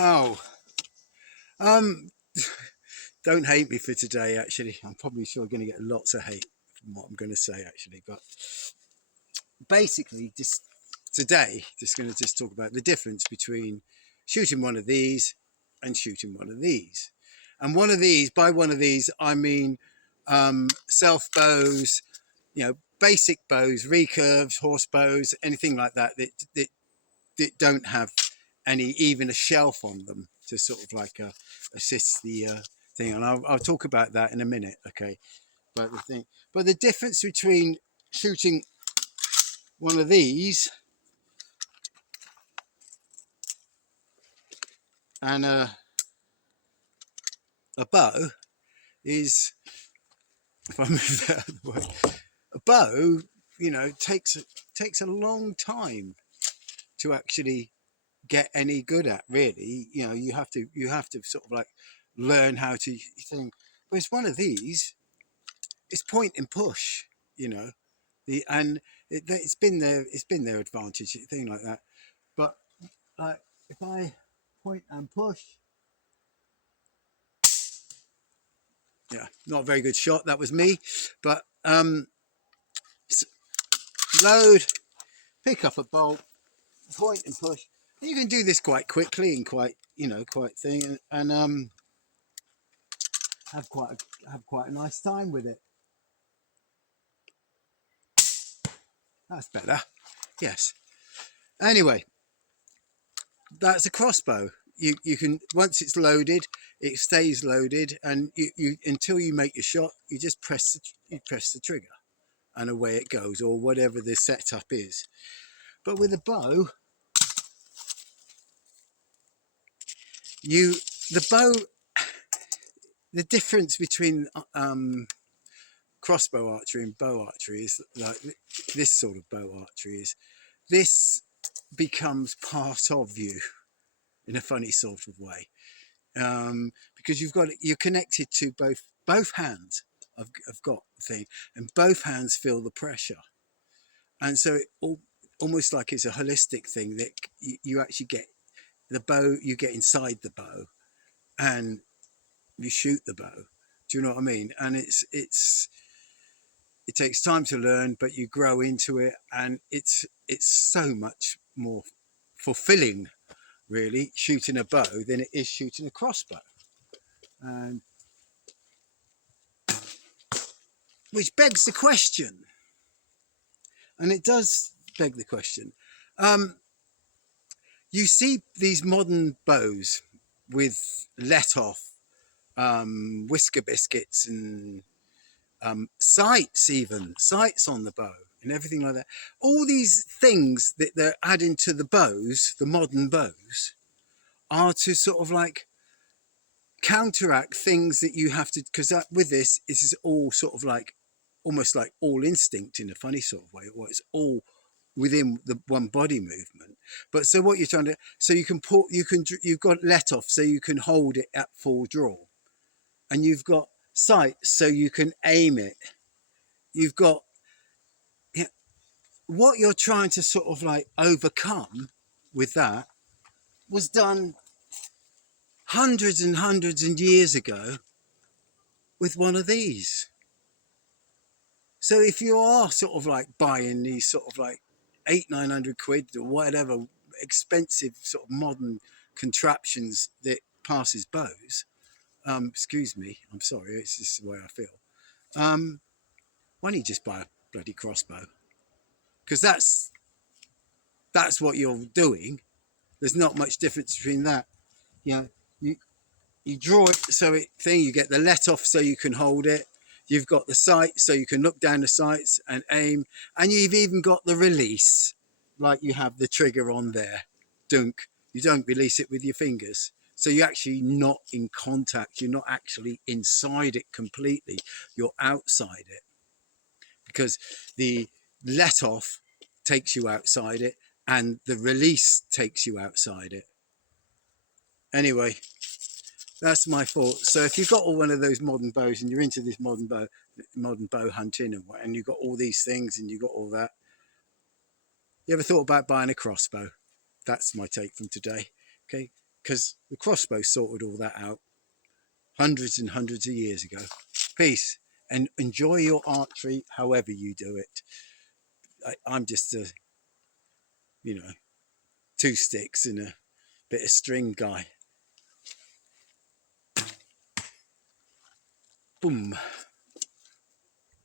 Oh, um, don't hate me for today. Actually, I'm probably sure going to get lots of hate from what I'm going to say. Actually, but basically, just today, just going to just talk about the difference between shooting one of these and shooting one of these. And one of these, by one of these, I mean self bows, basic bows, recurves, horse bows, anything like that that don't have any even a shelf on them to sort of like assist the thing. And I'll talk about that in a minute. Okay, but the difference between shooting one of these and a bow is, if I move that out of the way, a bow, takes a long time to actually get any good at. Really, you have to sort of like learn how to think. Whereas one of these, it's point and push. You know, it's been their advantage, thing like that. But if I point and push, yeah, not a very good shot. That was me, but load, pick up a bolt, point and push. And you can do this quite quickly and quite thing, and have quite a nice time with it. That's better. Yes. Anyway, that's a crossbow. You can, once it's loaded, it stays loaded, and you until you make your shot, you just press the trigger, and away it goes, or whatever the setup is. But with a bow, you the bow the difference between crossbow archery and bow archery is like this sort of bow archery is this becomes part of you in a funny sort of way, because you're connected to both hands. I've got the thing, and both hands feel the pressure, and so almost like it's a holistic thing that you actually get the bow, you get inside the bow, and you shoot the bow. Do you know what I mean? And it takes time to learn, but you grow into it, and it's so much more fulfilling, really, shooting a bow than it is shooting a crossbow. And which begs the question, and it does beg the question. You see these modern bows with let off whisker biscuits and sights on the bow and everything like that. All these things that they're adding to the bows, the modern bows, are to sort of like counteract things that you have to, because with this is all sort of like almost like all instinct in a funny sort of way, or it's all within the one body movement. But so what you're trying to, so you can put, you've got let off so you can hold it at full draw, and you've got sight so you can aim it. You've got, you know, what you're trying to sort of like overcome with that was done hundreds and hundreds and years ago with one of these. So if you are sort of like buying these sort of like 800-900 quid or whatever expensive sort of modern contraptions that passes bows, excuse me, I'm sorry, it's just the way I feel. Why don't you just buy a bloody crossbow? Because that's what you're doing. There's not much difference between that. You know, you draw it so you get the let off so you can hold it. You've got the sight so you can look down the sights and aim, and you've even got the release, like you have the trigger on there. Dunk. You don't release it with your fingers, so you're actually not in contact. You're not actually inside it completely. You're outside it, because the let off takes you outside it, and the release takes you outside it. Anyway, that's my thought. So if you've got all one of those modern bows and you're into this modern bow hunting, and you've got all these things and you've got all that, you ever thought about buying a crossbow? That's my take from today. Okay, because the crossbow sorted all that out hundreds and hundreds of years ago. Peace, and enjoy your archery however you do it. I'm just a, you know, 2 sticks and a bit of string guy. Boom.